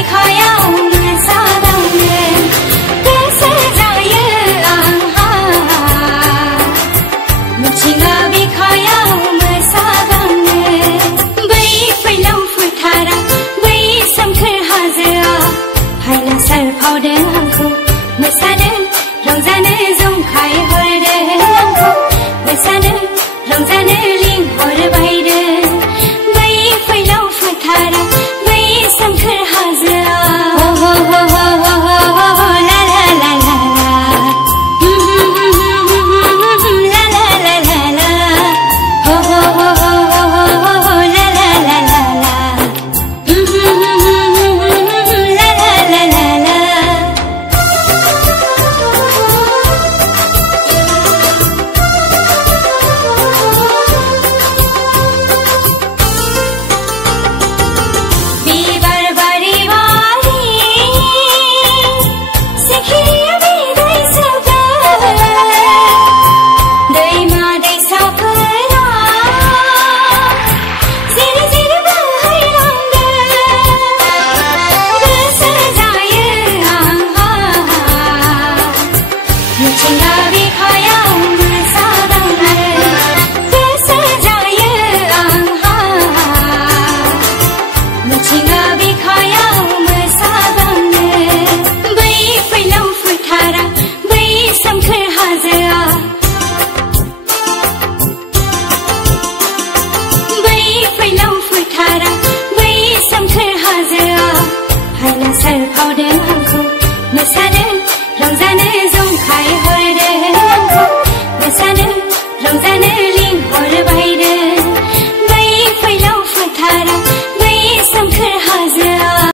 बिखायाव मोसादांनो गोसो जायो आंहा मिथिंगा बिखायाव मोसादांनो बै फैलाव फोथारा बै सोमखोर हाजोआ हायना सारफावदों आंखौ मोसानो रंजानो जंखाय हरदों आंखौ मोसानो रंजानो लिंहरबायदों बै फैलाव फोथारा बै सोमखोर हाजोआ हो हो हो हो हो हो हो ला ला ला ला ला ला ला ला ला हो हो हो हो हो हो हो हो ला ला ला ला ला ला ला ला ला बिबार बारि बारि सिखिरिया बिदै सोबदों दैमा दैसाफोरा जिरि जिरि बोहैलांदों गोसो जायो आंहा मिथिंगा बिखायाव मोसादांनो गोसो जायो आंहा मिथिंगा बिखायाव मोसादांनो बै फैलाव फोथारा बै सोमखोर हाजोआ बै फैलाव फोथारा बै सोमखोर हाजोआ हायना सारफावदों आंखौ मोसानो